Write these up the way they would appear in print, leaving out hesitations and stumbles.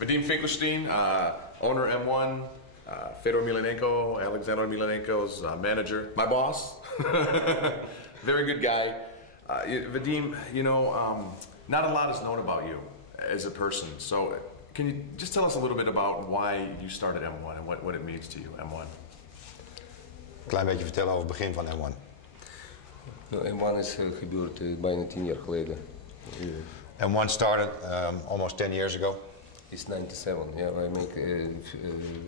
Vadim Finkelchtein, owner M-1, Fedor Emelianenko, Alexander Emelianenko's manager, my boss. Very good guy. Vadim, you know, not a lot is known about you as a person. So can you just tell us a little bit about why you started M-1 and what it means to you, M-1? Klein beetje vertellen over het begin van M-1. Nou, M-1 is gebeurd bijna 10 jaar geleden. M-1 started almost 10 years ago. It's 97, yeah, I make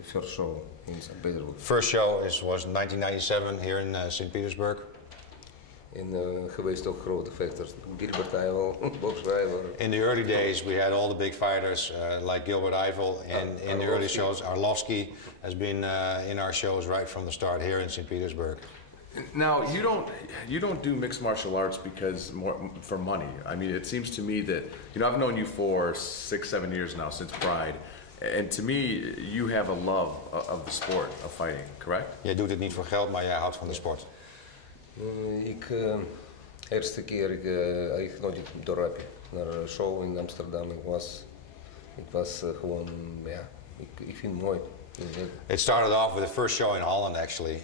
first show in St. Petersburg. First show was 1997 here in St. Petersburg. En geweest ook grote vechters, Gilbert Eiffel, Bob Schrijver. In the early days we had all the big fighters like Gilbert Eiffel, and in the early shows Arlovsky has been in our shows right from the start here in St. Petersburg. Now you don't do mixed martial arts for money. I mean, it seems to me that, you know, I've known you for 6-7 years now, since Pride, and to me you have a love of the sport of fighting, correct? Jij doet het niet voor geld, maar jij houdt van de sport. Eerste keer ik nooit dorp naar een show in Amsterdam. Ik was gewoon, ja, ik vind het mooi. It started off with the first show in Holland, actually,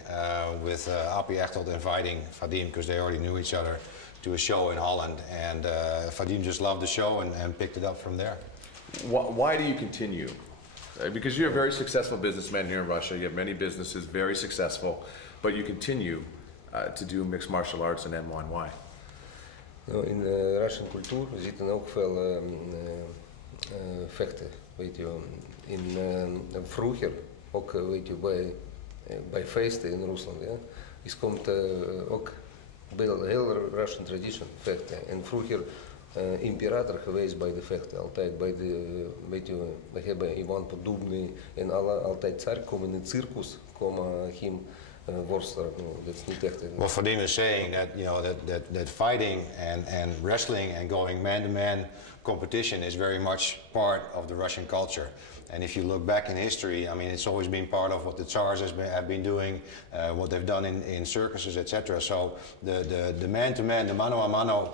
with Appie Echtelt inviting Vadim, because they already knew each other, to a show in Holland, and Vadim just loved the show and picked it up from there. Why do you continue? Because you're a very successful businessman here in Russia. You have many businesses, very successful, but you continue to do mixed martial arts in M1. Why? Nou, in de Russische cultuur zitten ook veel vechten, weet je. Vroeger, ook weet je, bij feesten in Rusland, ja, komt ook heel Russian tradition vechten. En vroeger imperator geweest bij de vechten, altijd bij de, weet je, we hebben Ivan Podubny en altijd tsar komen in het circus, komen hem worstelen. Dat is niet echt. Well, Vadim is saying that, you know, that fighting and wrestling and going man-to-man competition is very much part of the Russian culture. And if you look back in history, I mean, it's always been part of what the Tsars have been doing, what they've done in circuses, etc. So the man-to-man, the mano-a-mano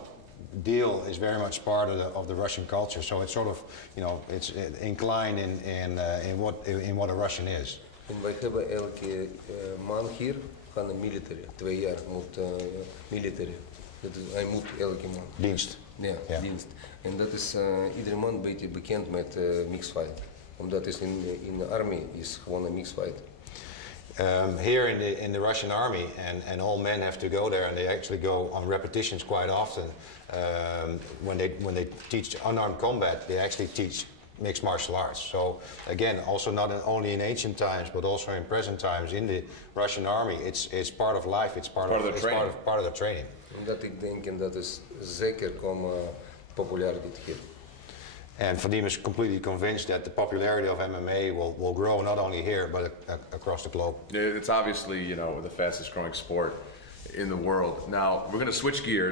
deal is very much part of the Russian culture. So it's sort of, you know, it's inclined in what a Russian is. En wij hebben elke man hier van de military, 2 jaar moet military. Hij moet elke man. Dienst. Ja, dienst. En dat is iedere man een beetje bekend met mixed fight. Omdat is in de army is gewoon een mixed fight. Here in the Russian army, and all men have to go there, and they actually go on repetitions quite often. When they teach unarmed combat, they actually teach mixed martial arts. So again, also not only in ancient times, but also in present times in the Russian army, it's part of life. It's part of the training. Omdat ik denk, en dat is zeker komen populair dit hier. And Vadim is completely convinced that the popularity of MMA will grow not only here but across the globe. It's obviously, you know, the fastest growing sport in the world. Now we're going to switch gears.